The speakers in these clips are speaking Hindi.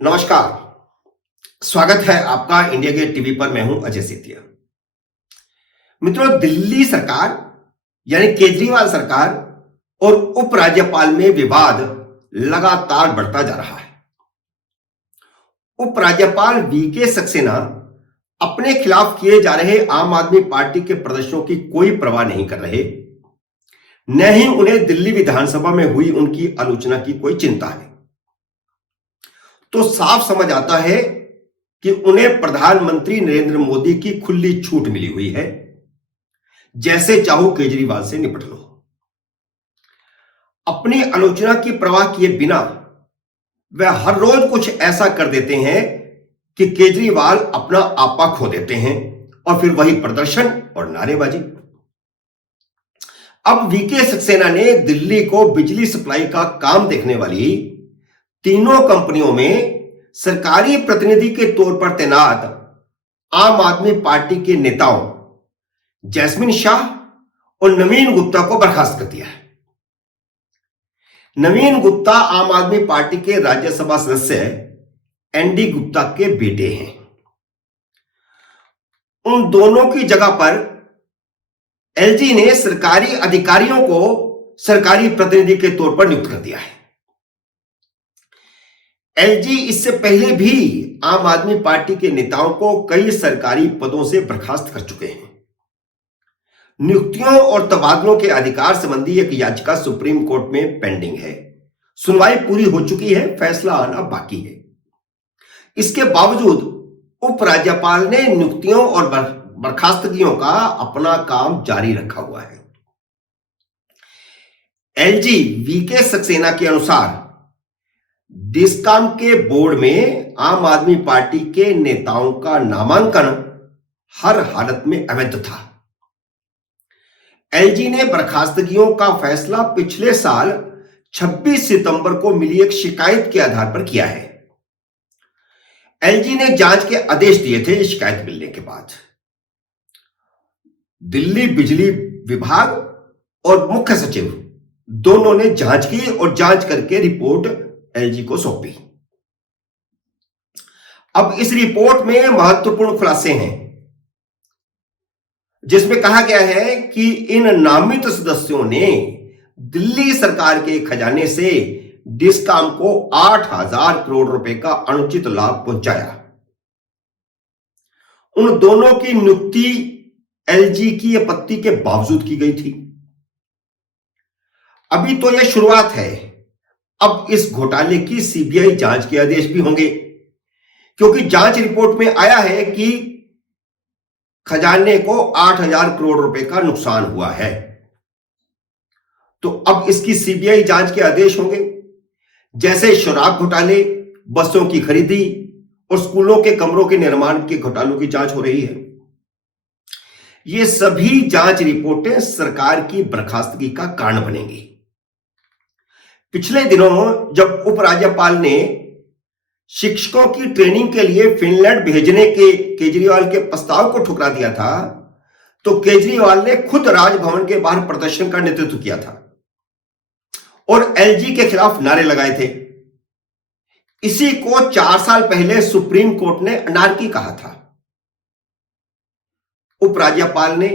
नमस्कार। स्वागत है आपका इंडिया गेट टीवी पर। मैं हूं अजय सेतिया। मित्रों, दिल्ली सरकार यानी केजरीवाल सरकार और उपराज्यपाल में विवाद लगातार बढ़ता जा रहा है। उपराज्यपाल वीके सक्सेना अपने खिलाफ किए जा रहे आम आदमी पार्टी के प्रदर्शनों की कोई परवाह नहीं कर रहे, न ही उन्हें दिल्ली विधानसभा में हुई उनकी आलोचना की कोई चिंता है। तो साफ समझ आता है कि उन्हें प्रधानमंत्री नरेंद्र मोदी की खुली छूट मिली हुई है, जैसे चाहो केजरीवाल से निपट लो। अपनी आलोचना की परवाह किए बिना वह हर रोज कुछ ऐसा कर देते हैं कि केजरीवाल अपना आपा खो देते हैं और फिर वही प्रदर्शन और नारेबाजी। अब वीके सक्सेना ने दिल्ली को बिजली सप्लाई का काम देखने वाली तीनों कंपनियों में सरकारी प्रतिनिधि के तौर पर तैनात आम आदमी पार्टी के नेताओं जैस्मिन शाह और नवीन गुप्ता को बर्खास्त कर दिया है। नवीन गुप्ता आम आदमी पार्टी के राज्यसभा सदस्य एनडी गुप्ता के बेटे हैं। उन दोनों की जगह पर एलजी ने सरकारी अधिकारियों को सरकारी प्रतिनिधि के तौर पर नियुक्त कर दिया है। एलजी इससे पहले भी आम आदमी पार्टी के नेताओं को कई सरकारी पदों से बर्खास्त कर चुके हैं। नियुक्तियों और तबादलों के अधिकार संबंधी एक याचिका सुप्रीम कोर्ट में पेंडिंग है। सुनवाई पूरी हो चुकी है, फैसला आना बाकी है। इसके बावजूद उपराज्यपाल ने नियुक्तियों और बर्खास्तगियों का अपना काम जारी रखा हुआ है। एलजी वीके सक्सेना के अनुसार डिस्कॉम के बोर्ड में आम आदमी पार्टी के नेताओं का नामांकन हर हालत में अवैध था। एलजी ने बर्खास्तगियों का फैसला पिछले साल 26 सितंबर को मिली एक शिकायत के आधार पर किया है। एलजी ने जांच के आदेश दिए थे। शिकायत मिलने के बाद दिल्ली बिजली विभाग और मुख्य सचिव दोनों ने जांच की और जांच करके रिपोर्ट एलजी को सौंपी। अब इस रिपोर्ट में महत्वपूर्ण खुलासे हैं, जिसमें कहा गया है कि इन नामित सदस्यों ने दिल्ली सरकार के खजाने से डिस्कॉम को 8,000 करोड़ रुपए का अनुचित लाभ पहुंचाया। उन दोनों की नियुक्ति एलजी की आपत्ति के बावजूद की गई थी। अभी तो यह शुरुआत है। अब इस घोटाले की सीबीआई जांच के आदेश भी होंगे, क्योंकि जांच रिपोर्ट में आया है कि खजाने को 8,000 करोड़ रुपए का नुकसान हुआ है। तो अब इसकी सीबीआई जांच के आदेश होंगे। जैसे शराब घोटाले, बसों की खरीदी और स्कूलों के कमरों के निर्माण के घोटालों की जांच हो रही है। ये सभी जांच रिपोर्टें सरकार की बर्खास्तगी का कारण बनेंगी। पिछले दिनों जब उपराज्यपाल ने शिक्षकों की ट्रेनिंग के लिए फिनलैंड भेजने के केजरीवाल के प्रस्ताव को ठुकरा दिया था, तो केजरीवाल ने खुद राजभवन के बाहर प्रदर्शन का नेतृत्व किया था और एलजी के खिलाफ नारे लगाए थे। इसी को 4 साल पहले सुप्रीम कोर्ट ने अनारकी कहा था। उपराज्यपाल ने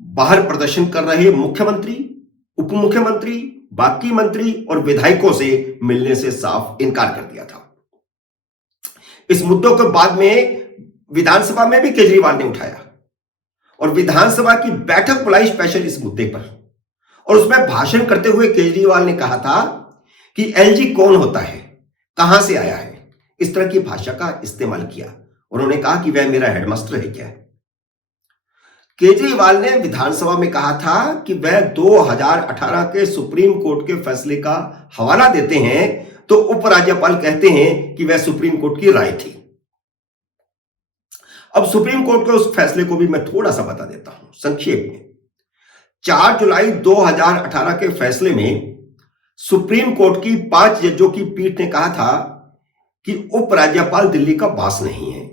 बाहर प्रदर्शन कर रहे मुख्यमंत्री, उप मुख्यमंत्री, बाकी मंत्री और विधायकों से मिलने से साफ इनकार कर दिया था। इस मुद्दों को बाद में विधानसभा में भी केजरीवाल ने उठाया और विधानसभा की बैठक बुलाई स्पेशल इस मुद्दे पर। और उसमें भाषण करते हुए केजरीवाल ने कहा था कि एलजी कौन होता है, कहां से आया है, इस तरह की भाषा का इस्तेमाल किया। उन्होंने कहा कि वह मेरा हेडमास्टर है क्या। केजरीवाल ने विधानसभा में कहा था कि वह 2018 के सुप्रीम कोर्ट के फैसले का हवाला देते हैं, तो उपराज्यपाल कहते हैं कि वह सुप्रीम कोर्ट की राय थी। अब सुप्रीम कोर्ट के उस फैसले को भी मैं थोड़ा सा बता देता हूं संक्षेप में। 4 जुलाई 2018 के फैसले में सुप्रीम कोर्ट की 5 जजों की पीठ ने कहा था कि उपराज्यपाल दिल्ली का बास नहीं है,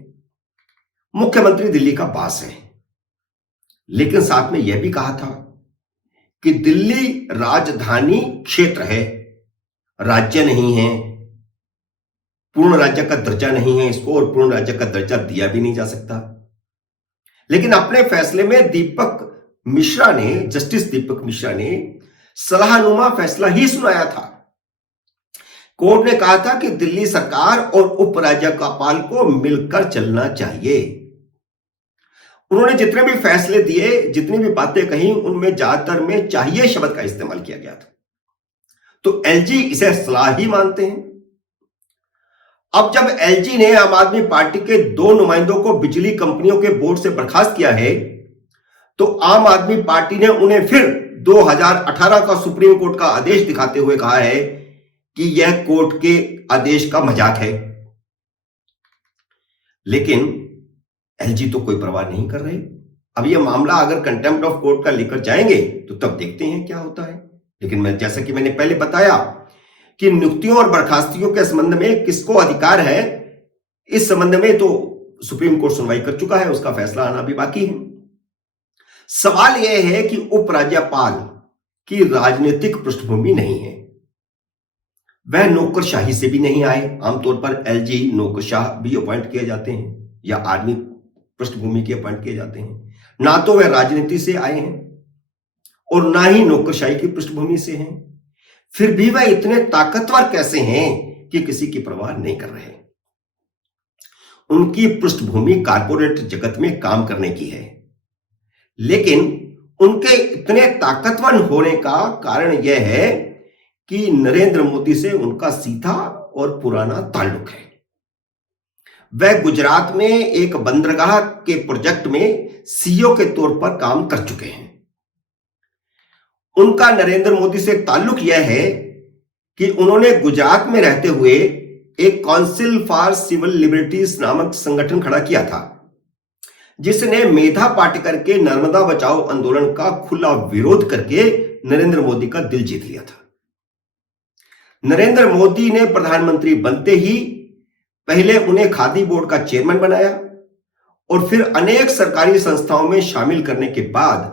मुख्यमंत्री दिल्ली का बास है। लेकिन साथ में यह भी कहा था कि दिल्ली राजधानी क्षेत्र है, राज्य नहीं है। पूर्ण राज्य का दर्जा नहीं है इसको और पूर्ण राज्य का दर्जा दिया भी नहीं जा सकता। लेकिन अपने फैसले में जस्टिस दीपक मिश्रा ने सलाहनुमा फैसला ही सुनाया था। कोर्ट ने कहा था कि दिल्ली सरकार और उपराज्यपाल को मिलकर चलना चाहिए। उन्होंने जितने भी फैसले दिए, जितनी भी बातें कही, उनमें ज्यादातर में चाहिए शब्द का इस्तेमाल किया गया था। तो एलजी इसे सलाह ही मानते हैं। अब जब एलजी ने आम आदमी पार्टी के 2 नुमाइंदों को बिजली कंपनियों के बोर्ड से बर्खास्त किया है, तो आम आदमी पार्टी ने उन्हें फिर 2018 का सुप्रीम कोर्ट का आदेश दिखाते हुए कहा है कि यह कोर्ट के आदेश का मजाक है। लेकिन एलजी तो कोई परवाह नहीं कर रहे। अब यह मामला अगर कंटेम्प्ट ऑफ कोर्ट का लेकर जाएंगे तो तब देखते हैं क्या होता है। लेकिन जैसा कि मैंने पहले बताया कि नियुक्तियों और बर्खास्तगियों के संबंध में किसको अधिकार है, इस संबंध में तो सुप्रीम कोर्ट सुनवाई कर चुका है, उसका फैसला आना भी बाकी है। सवाल यह है कि उपराज्यपाल की राजनीतिक पृष्ठभूमि नहीं है, वह नौकरशाही से भी नहीं आए। आमतौर पर एलजी नौकरशाह भी अपॉइंट किए जाते हैं या आर्मी पृष्ठभूमि के अपॉइंट किए जाते हैं। ना तो वह राजनीति से आए हैं और ना ही नौकरशाही की पृष्ठभूमि से हैं। फिर भी वह इतने ताकतवर कैसे हैं कि किसी की परवाह नहीं कर रहे। उनकी पृष्ठभूमि कारपोरेट जगत में काम करने की है, लेकिन उनके इतने ताकतवर होने का कारण यह है कि नरेंद्र मोदी से उनका सीधा और पुराना ताल्लुक है। वह गुजरात में एक बंदरगाह के प्रोजेक्ट में सीईओ के तौर पर काम कर चुके हैं। उनका नरेंद्र मोदी से ताल्लुक यह है कि उन्होंने गुजरात में रहते हुए एक काउंसिल फॉर सिविल लिबर्टीज नामक संगठन खड़ा किया था, जिसने मेधा पाटेकर के नर्मदा बचाओ आंदोलन का खुला विरोध करके नरेंद्र मोदी का दिल जीत लिया था। नरेंद्र मोदी ने प्रधानमंत्री बनते ही पहले उन्हें खादी बोर्ड का चेयरमैन बनाया और फिर अनेक सरकारी संस्थाओं में शामिल करने के बाद,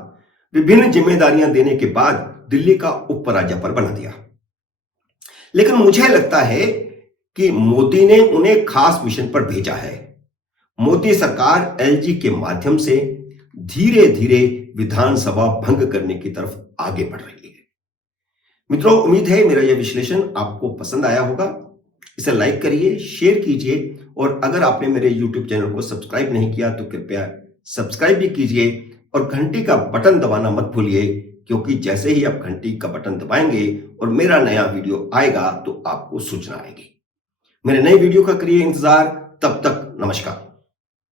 विभिन्न जिम्मेदारियां देने के बाद दिल्ली का उपराज्यपाल बना दिया। लेकिन मुझे लगता है कि मोदी ने उन्हें खास मिशन पर भेजा है। मोदी सरकार एलजी के माध्यम से धीरे धीरे विधानसभा भंग करने की तरफ आगे बढ़ रही है। मित्रों, उम्मीद है मेरा यह विश्लेषण आपको पसंद आया होगा। इसे लाइक करिए, शेयर कीजिए और अगर आपने मेरे YouTube चैनल को सब्सक्राइब नहीं किया तो कृपया सब्सक्राइब भी कीजिए और घंटी का बटन दबाना मत भूलिए, क्योंकि जैसे ही आप घंटी का बटन दबाएंगे और मेरा नया वीडियो आएगा तो आपको सूचना आएगी। मेरे नए वीडियो का करिए इंतजार। तब तक नमस्कार।